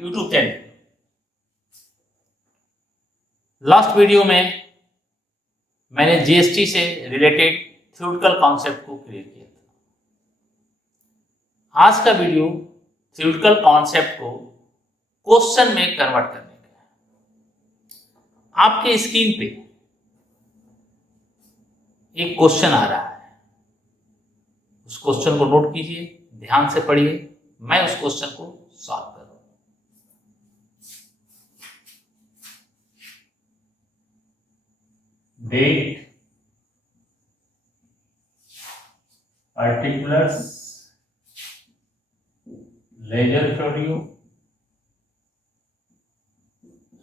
YouTube channel. Last video में मैंने GST से रिलेटेड थ्योरेटिकल कॉन्सेप्ट को क्लियर किया था। आज का वीडियो थ्योरेटिकल कॉन्सेप्ट को क्वेश्चन में कन्वर्ट करने का है। आपके स्क्रीन पे एक क्वेश्चन आ रहा है, उस क्वेश्चन को नोट कीजिए, ध्यान से पढ़िए, मैं उस क्वेश्चन को सॉल्व कर रहा हूं। Date, particulars, ledger value,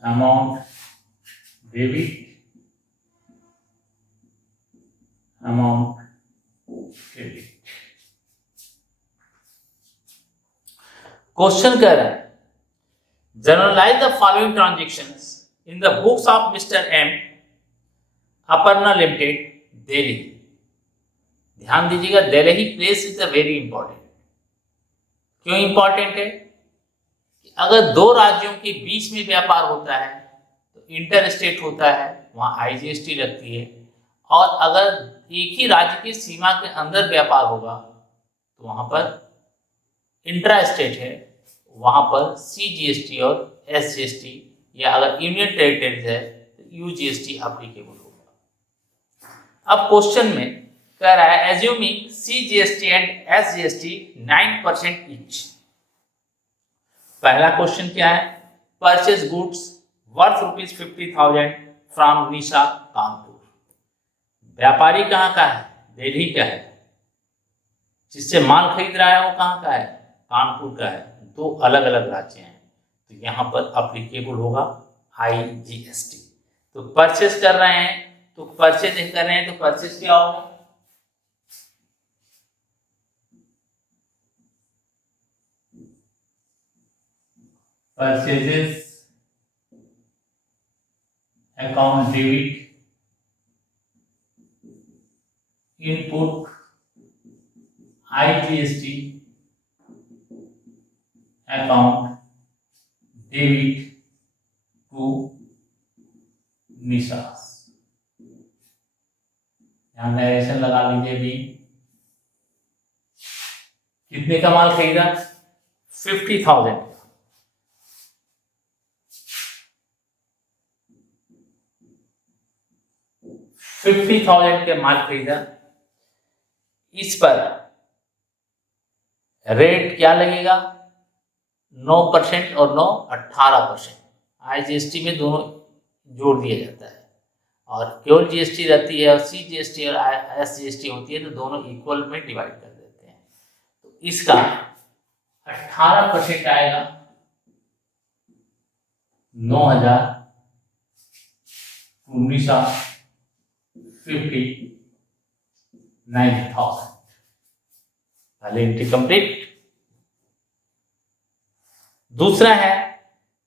amount debit, amount credit। Question कह रहा है journalise the following transactions in the books of mister M Aparna limited Delhi. ध्यान दीजिएगा, Delhi place is the very important. क्यों इंपॉर्टेंट है कि अगर दो राज्यों के बीच में व्यापार होता है तो इंटर स्टेट होता है, वहां आईजीएसटी लगती है, और अगर एक ही राज्य की सीमा के अंदर व्यापार होगा तो वहां पर इंट्रा स्टेट है, वहां पर सीजीएसटी और एसजीएसटी, या अगर यूनियन टेरिटरीज है तो यूजीएसटी एप्लीकेबल होगा। अब क्वेश्चन में कह रहा है assuming CGST and SGST 9% each. पहला क्वेश्चन क्या है, परचेज गुड्स वर्थ ₹50,000 फ्रॉम निशा कानपुर। व्यापारी कहाँ का है, दिल्ली का है, जिससे माल खरीद रहा है वो कहाँ का है, कानपुर का है। दो अलग अलग राज्य हैं, तो यहाँ पर अप्लीकेबल होगा आईजीएसटी। तो परचेज कर रहे हैं तो परचेज कर रहे हैं तो परचेज क्या होगा, purchases account debit, input IGST account debit to निशास। यहां नरेशन लगा लीजिए। भी कितने का माल खरीदा, 50,000। 50,000 के माल खरीदा, इस पर रेट क्या लगेगा, 9% और 9 18%। आईजीएसटी में दोनों जोड़ दिया जाता है, और केवल जीएसटी रहती है और सीजीएसटी और एसजीएसटी होती है तो दोनों इक्वल में डिवाइड कर देते हैं। तो इसका 18% आएगा 9,000 59,000। पहले एंट्री कंप्लीट। दूसरा है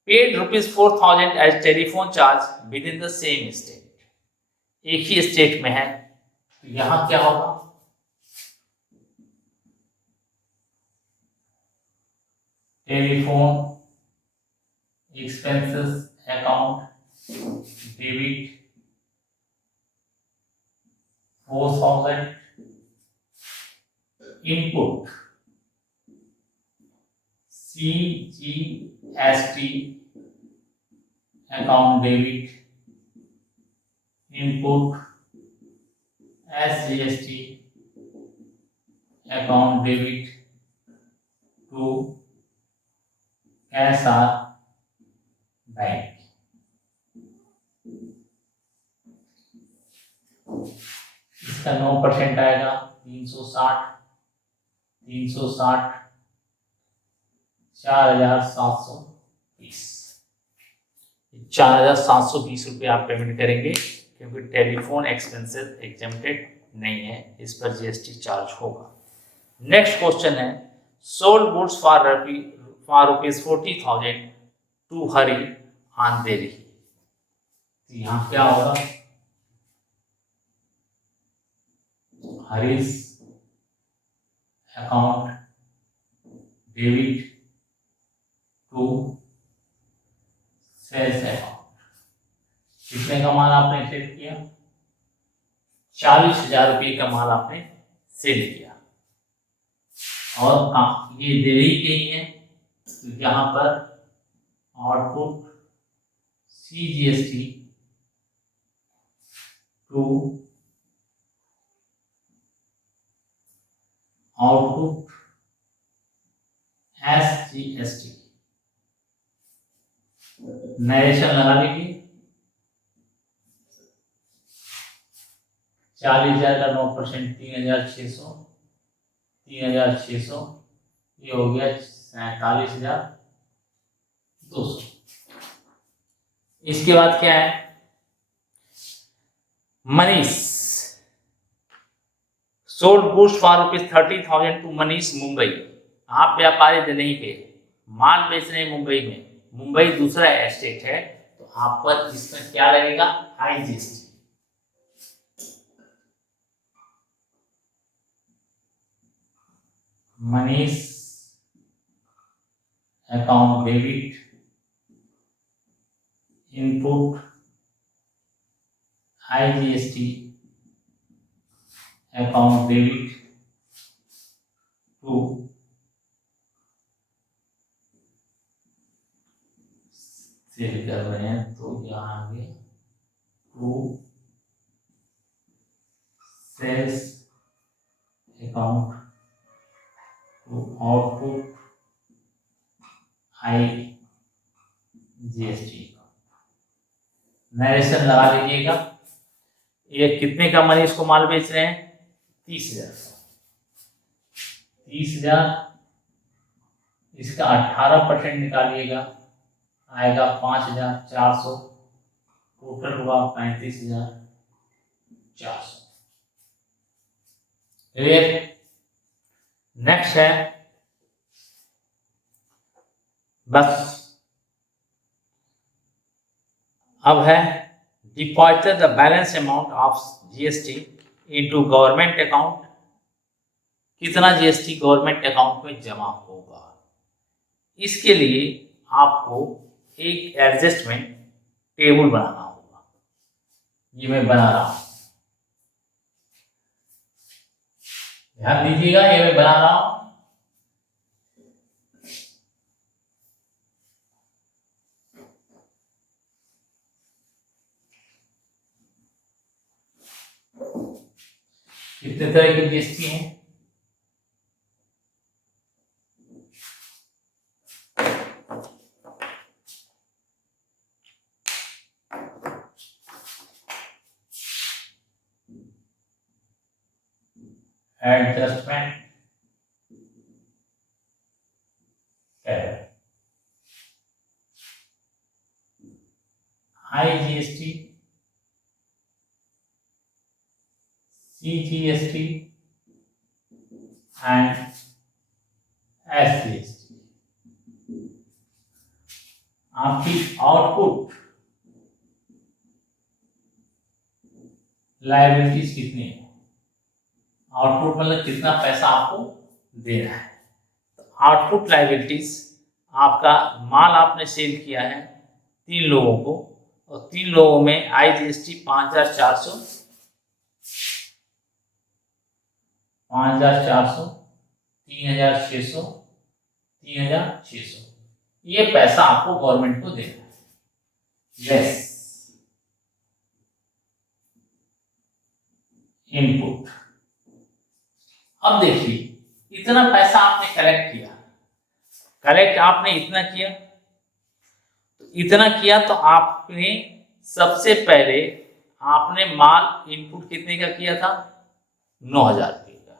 paid ₹4,000 as telephone charge within the same state. एक ही स्टेट में है तो यहां क्या होगा, telephone expenses account debit 4,000, input CGST account debit, input SGST account debit to कैसा बैंक। इसका 9% आएगा 360, 4,720। 4,720 रुपये आप पेमेंट करेंगे, क्योंकि टेलीफोन एक्सपेंसेस एग्जेम्प्टेड नहीं है, इस पर जीएसटी चार्ज होगा। नेक्स्ट क्वेश्चन है sold goods for ₹40,000 to Hari on Delhi. यहाँ क्या होगा, Harish account debit to sales account, कितने का माल आपने सेल किया? 40,000 रुपये का माल आपने सेल किया। और ये दिल्ली के ही है, तो यहाँ पर output CGST to output SGST, narration लगा लीजिए। 40,000 का 9%, 3,600, 3,600, ये हो गया 47,200। इसके बाद क्या है? Manish sold goods for ₹30,000 to Manish Mumbai. आप व्यापारी दिल्ली के माल बेच रहे हैं मुंबई में, मुंबई दूसरा स्टेट है, तो आप पर इसमें क्या लगेगा? IGST। Manish account debit input IGST account debit to sale कर रहे हैं, तो यहाँ आगे to sales account to output IGST। Narration लगा लीजिएगा। ये कितने का मनीष को माल बेच रहे हैं? 30,000। 30,000, इसका 18% निकालिएगा, आएगा 5,400, टोटल हुआ 35,400। नेक्स्ट है बस, अब है deposit the balance amount of GST into government account. कितना GST गवर्नमेंट अकाउंट में जमा होगा? इसके लिए आपको एक एडजस्टमेंट टेबल बनाना होगा। ये मैं बना रहा हूं, ध्यान दीजिएगा, ये मैं बना रहा हूं। कितने तरह के GST हैं? Adjustment IGST, CGST and SGST। आपकी आउटपुट लायबिलिटीज कितनी है? आउटपुट मतलब कितना पैसा आपको देना है। तो आउटपुट लायबिलिटीज, आपका माल आपने सेल किया है 3 लोगों को, और 3 लोगों में IGST 5,400, 3,600, 3,600, ये पैसा आपको गवर्नमेंट को देना है। Yes, input. अब देखिए, इतना पैसा आपने कलेक्ट किया, कलेक्ट आपने इतना किया, तो इतना किया तो आपने सबसे पहले आपने माल इनपुट कितने का किया था? 9,000 रुपये का।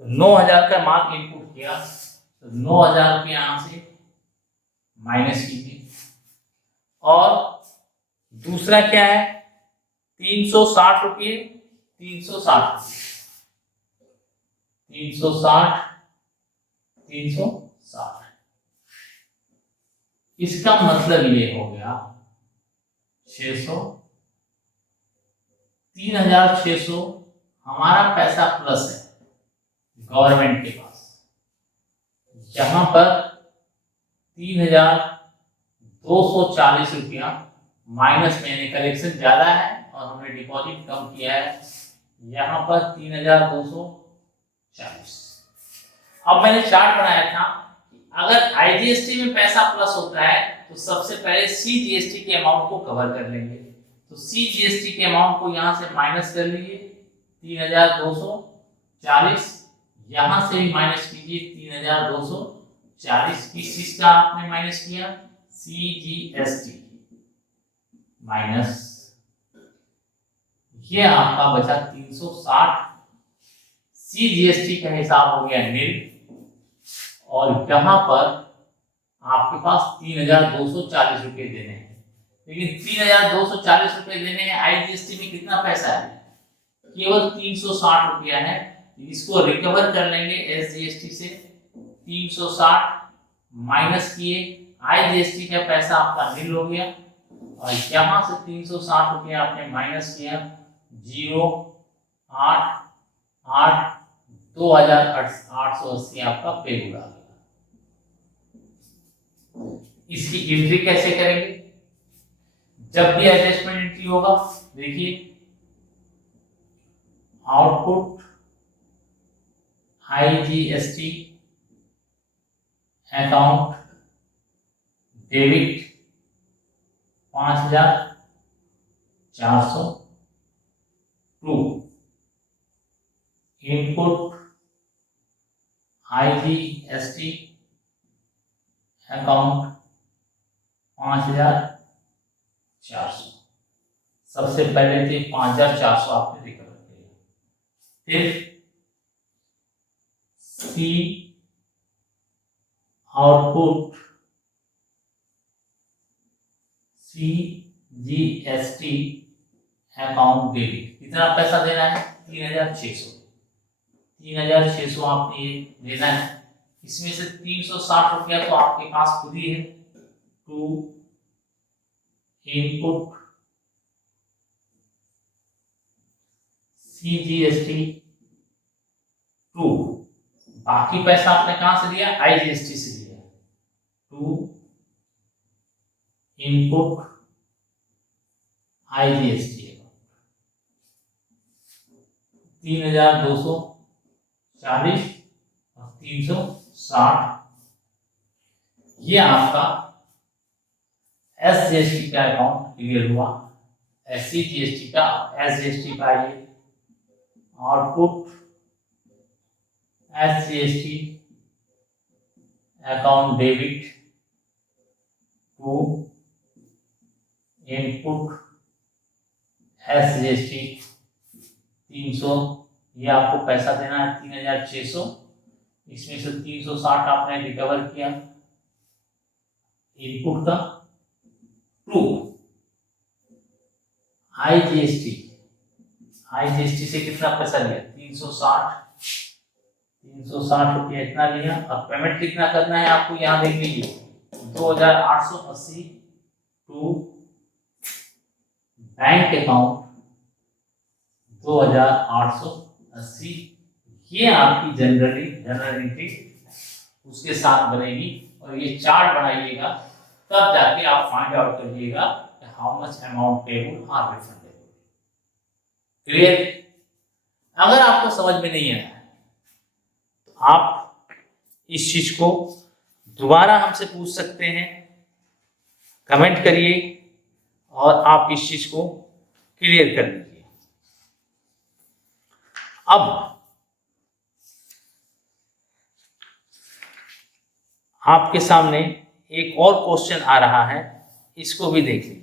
तो 9,000 का माल इनपुट किया, तो 9,000 रुपये यहां से माइनस कीजिए। और दूसरा क्या है? 360 रुपये, 360, 360, 360। इसका मतलब ये हो गया 600, 3,600 हमारा पैसा प्लस है गवर्नमेंट के पास, जहां पर 240 रुपया माइनस में, यानी कलेक्शन ज्यादा है और हमने डिपॉजिट कम किया है, यहाँ पर 3240। अब मैंने चार्ट बनाया था, अगर आईजीएसटी में पैसा प्लस होता है तो सबसे पहले सीजीएसटी के अमाउंट को कवर कर लेंगे। तो सीजीएसटी के अमाउंट को यहाँ से माइनस कर लीजिए 3240, यहाँ से भी माइनस कीजिए 3240। किस चीज का आपने माइनस किया? सीजीएसटी माइनस, ये आपका बचा 360। सीजीएसटी का हिसाब हो गया नील, और यहां पर आपके पास 3240 रुपए देने हैं। लेकिन 3240 रुपए देने हैं, आईजीएसटी में कितना पैसा है? केवल 360 रुपया है। इसको रिकवर कर लेंगे एसजीएसटी से। 360 माइनस किए, आईजीएसटी का पैसा आपका नील हो गया, और यहां से 360 रुपया आपने माइनस किया, 088 2880 आपका पेबल आ गया। इसकी एंट्री कैसे करेंगे? जब भी एडजस्टमेंट एंट्री होगा, देखिए output IGST account debit 5400 to input IGST account 5400। सबसे पहले थे 5400 आपने रिकवर किया, फिर सी आउटपुट सीजीएसटी अकाउंट डेबिट, कितना पैसा देना है? 3600। 3600 आपने ये देना है। इसमें से 360 रुपया तो आपके पास खुद ही है, टू इनपुट सीजीएसटी टू, बाकी पैसा आपने कहां से दिया? आईजीएसटी से दिया, टू इनपुट आईजीएसटी 3240 और 360। ये आपका एसजीएसटी का अकाउंट क्लियर हुआ। एससीजीएसटी का, एसजीएसटी का ये output SGST account debit to input SGST 300, ये आपको पैसा देना है 3600। इसमें से 360 आपने रिकवर किया इनपुट का, टू आईजीएसटी, आईजीएसटी से कितना पैसा लिया? 360 रुपया इतना लिया। अब पेमेंट कितना करना है आपको, यहाँ देख लीजिए 2880 टू बैंक अकाउंट 2880। ये आपकी जनरल एंट्री उसके साथ बनेगी, और ये चार्ट बनाइएगा, तब जाके आप फाइंड आउट करिएगा how much amount payable or refundable. Clear? अगर आपको समझ में नहीं आया तो आप इस चीज को दोबारा हमसे पूछ सकते हैं, कमेंट करिए और आप इस चीज को क्लियर कर लीजिए। अब आपके सामने एक और क्वेश्चन आ रहा है, इसको भी देख लीजिए।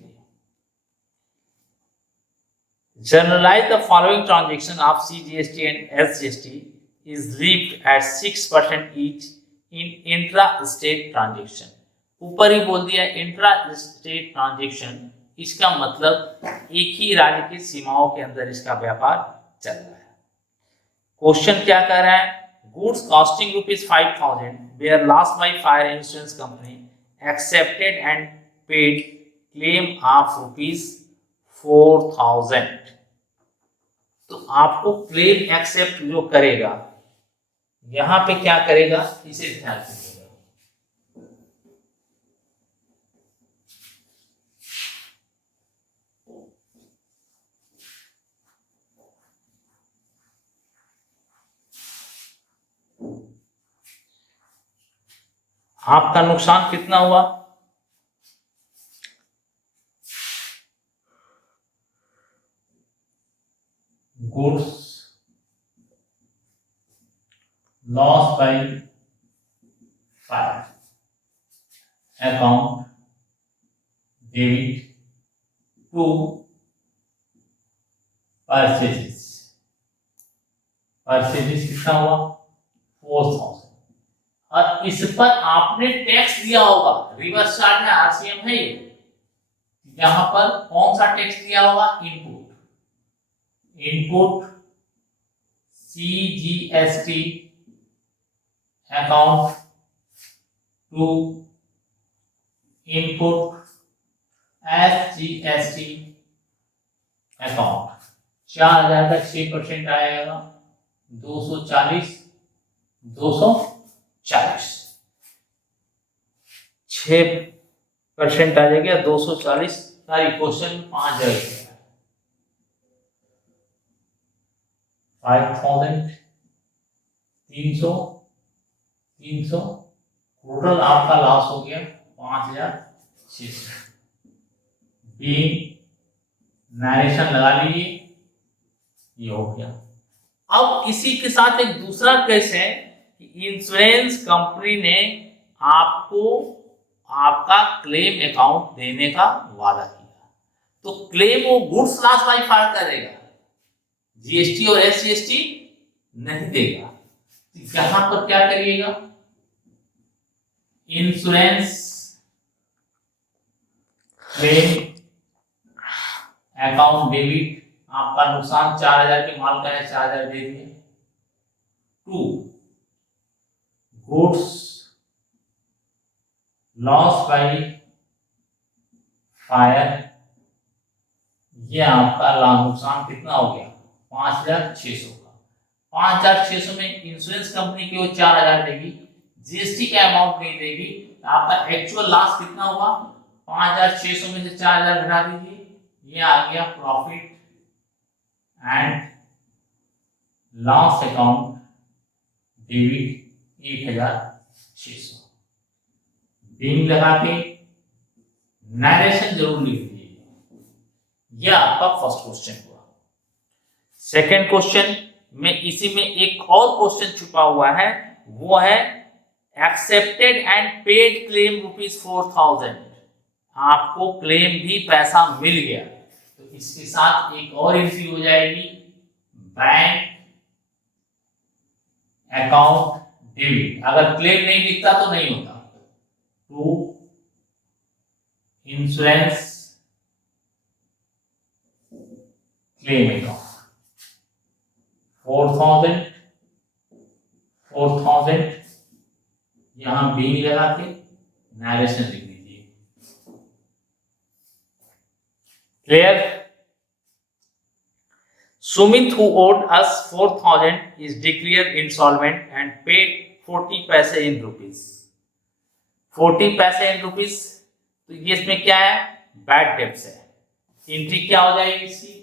Generalize the following transaction of CGST and SGST is levied at 6% each in intra-state transaction। ऊपर ही बोल दिया इंट्रा-स्टेट ट्रांजेक्शन, इसका मतलब एक ही राज्य की सीमाओं के अंदर इसका व्यापार चल रहा है। क्वेश्चन क्या कह रहा है? Goods costing ₹5000 were lost by fire insurance company accepted and paid claim of ₹4000। तो आपको क्लेम एक्सेप्ट जो करेगा, यहां पे क्या करेगा, इसे ध्यान रखिएगा। आपका नुकसान कितना हुआ? Goods loss by fire account debit to purchases. Purchases कितना हुआ? 4000। और इस पर आपने टैक्स दिया होगा, रिवर्स चार्ज है, आरसीएम है ये। यहां पर कौन सा टैक्स दिया होगा? Input CGST account to input SGST account. 4000 का 6% आएगा, 240 6% आ जाएगा 240। सारी क्वेश्चन 5000 5000 300 टोटल आपका लॉस हो गया 5600। बी नरेशन लगा लीजिए, ये हो गया। अब इसी के साथ एक दूसरा केस है कि इंश्योरेंस कंपनी ने आपको आपका क्लेम अकाउंट देने का वादा किया, तो क्लेम वो गुड्स लॉस बाय फायर करेगा, जीएसटी और एसजीएसटी नहीं देगा। यहां पर क्या करिएगा? इंश्योरेंस क्लेम अकाउंट डेबिट, आपका नुकसान 4000 के माल का है, 4000 दे दिए, to goods loss by fire, ये आपका नुकसान कितना हो गया? 5600 का। 5600 में इंश्योरेंस कंपनी की वो 4000 देगी, जीएसटी का अमाउंट नहीं देगी, तो आपका एक्चुअल लॉस कितना होगा? 5600 में से 4000 घटा दीजिए, ये आ गया profit and loss account debit 1600। Bill लगा के नरेशन जरूर लिख दीजिए। यह आपका फर्स्ट क्वेश्चन हुआ। सेकंड क्वेश्चन में इसी में एक और क्वेश्चन छुपा हुआ है, वो है एक्सेप्टेड एंड पेड क्लेम ₹4000। आपको क्लेम भी पैसा मिल गया, तो इसके साथ एक और एंट्री हो जाएगी, बैंक अकाउंट डेबिट। अगर क्लेम नहीं लिखता तो नहीं होता, टू इंश्योरेंस क्लेम अकाउंट 4000 यहां बिल लगा के नरेशन लिख दीजिए। Clear? Sumit, who owed us 4000, is declared insolvent and paid 40 पैसे in rupees। 40 पैसे इन रुपीस, तो ये इसमें क्या है? बैड डेब्ट्स है। एंट्री क्या हो जाएगी इसकी?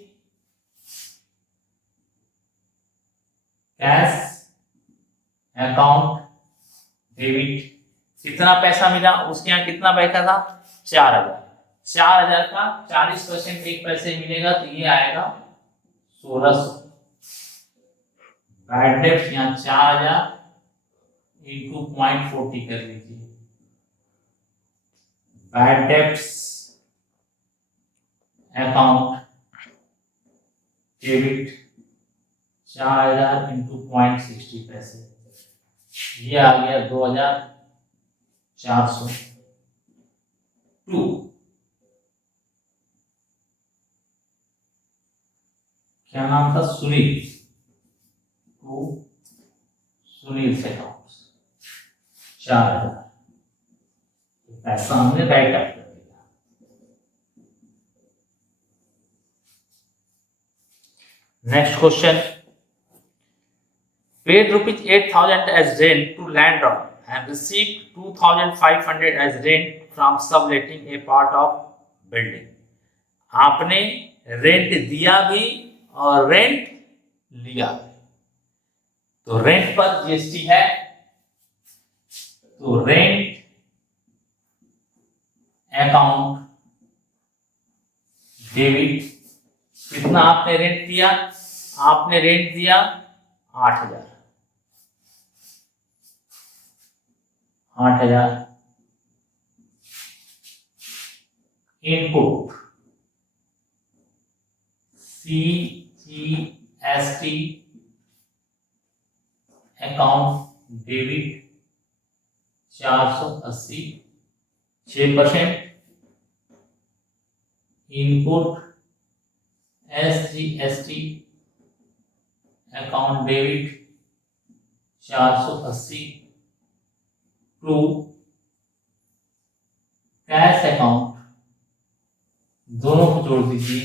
Cash account debit. कितना पैसा मिला? उसके यहाँ कितना बैठा था? 4000। 4000 का 40% एक पैसे मिलेगा, तो ये आएगा 1600। बैड डेब्ट्स यहाँ 4000 इंटू 0.40 कर लीजिए। Bad debts account debit 4000 into 0.60 पैसे, ये आ गया 2400। टू क्या नाम था? सुनील। टू सुनील से अकाउंट 4000 पैसा हमने राइट अप कर दिया। Next question, paid ₹8000 as rent to landlord and received 2500 as rent from subletting a part of building। आपने रेंट दिया भी और रेंट लिया, तो रेंट पर जीएसटी है, तो रेंट अकाउंट डेबिट। कितना आपने रेंट दिया? आपने रेंट दिया 8,000। 8,000 input CGST account debit 480 6%। Input SGST account debit 480 to cash account, दोनों को जोड़ दीजिए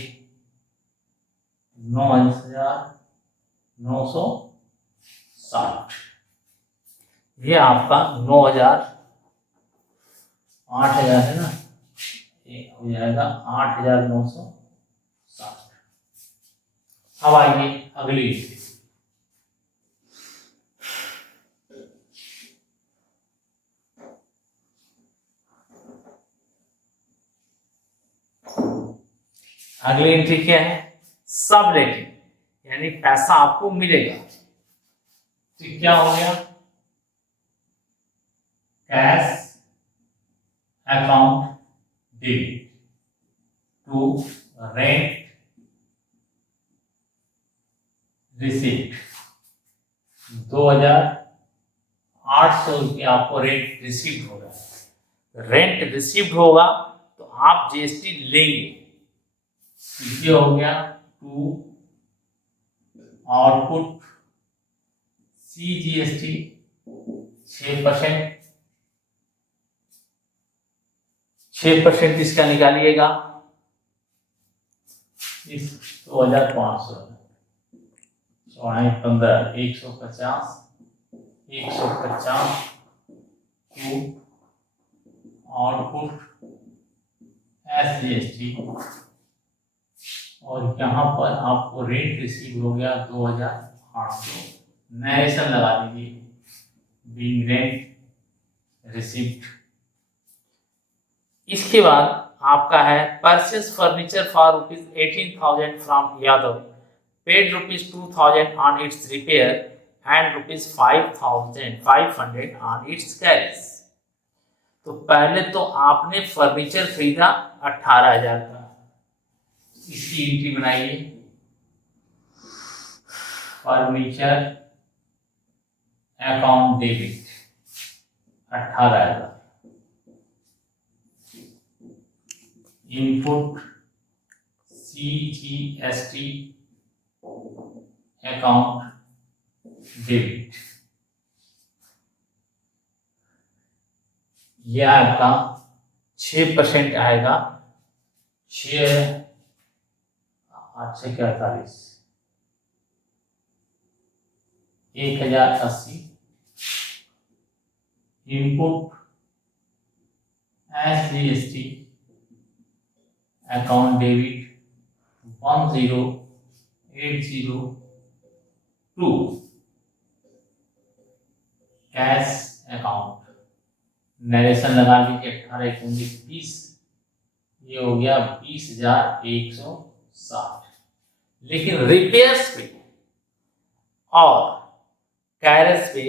9,960। ये आपका 9,000 8,000 है ना, ये हो जाएगा 8,960। अब आइए अगली एंट्री। अगली एंट्री क्या है? सब रेटिंग, यानी पैसा आपको मिलेगा। तो क्या हो गया? Cash account debit to rent receipt 2,800 रुपया आपको रेंट रिसीव्ड होगा। रेंट रिसीव्ड होगा तो आप जीएसटी लेंगे। ये हो गया टू आउटपुट CGST 6% इसका निकालिएगा। इस 2,500 चौड़ाई 15 150 टू आउटपुट SGST, और यहाँ पर आपको रेंट रिसीव हो गया 2,800। नरेशन लगा दीजिए बीइंग रेंट रिसीव्ड। इसके बाद आपका है purchase furniture for ₹18,000 from Yadav, paid ₹2,000 on it's repair and ₹5,500 on it's carriage. तो पहले तो आपने फर्नीचर खरीदा 18,000 का, इसकी एंट्री बनाइए। Furniture account debit 18,000। Input CGST account debit, यह आपका 6% आएगा। 6/8 1,080। Input SGST account debit 10,802। Cash account narration लगा लीजिए 18/19/20, ये हो गया 20,160। लेकिन रिपेयर्स पे और कैरेज पे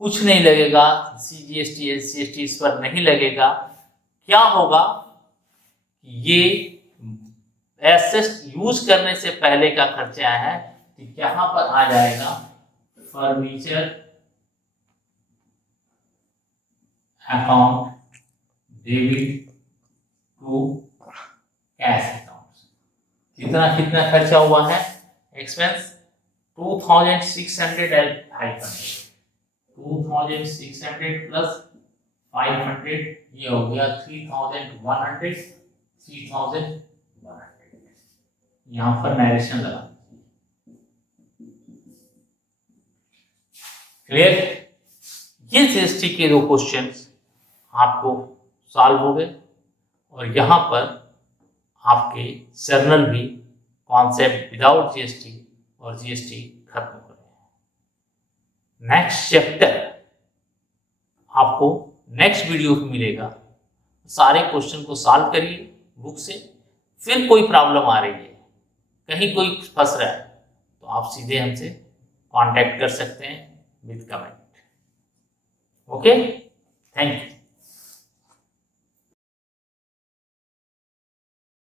कुछ नहीं लगेगा, CGST SGST इस पर नहीं लगेगा। क्या होगा? ये एसेट यूज करने से पहले का खर्चा है, तो यहाँ पर आ जाएगा furniture account debit to cash account. कितना खर्चा हुआ है? Expense 2,600 and 500। 2,600 प्लस 500, ये हो गया 3,100। 3,100 यहाँ पर नरेशन लगा। क्लियर? ये जीएसटी के 2 क्वेश्चंस आपको सॉल्व हो गए, और यहाँ पर आपके जर्नल भी कॉन्सेप्ट विदाउट जीएसटी और जीएसटी खत्म हो गए। नेक्स्ट चैप्टर आपको नेक्स्ट वीडियो में मिलेगा। सारे क्वेश्चन को सॉल्व करिए बुक से। फिर कोई प्रॉब्लम आ रही है, कहीं कोई फंस रहा है, तो आप सीधे हमसे कांटेक्ट कर सकते हैं with comment. Okay, thank you.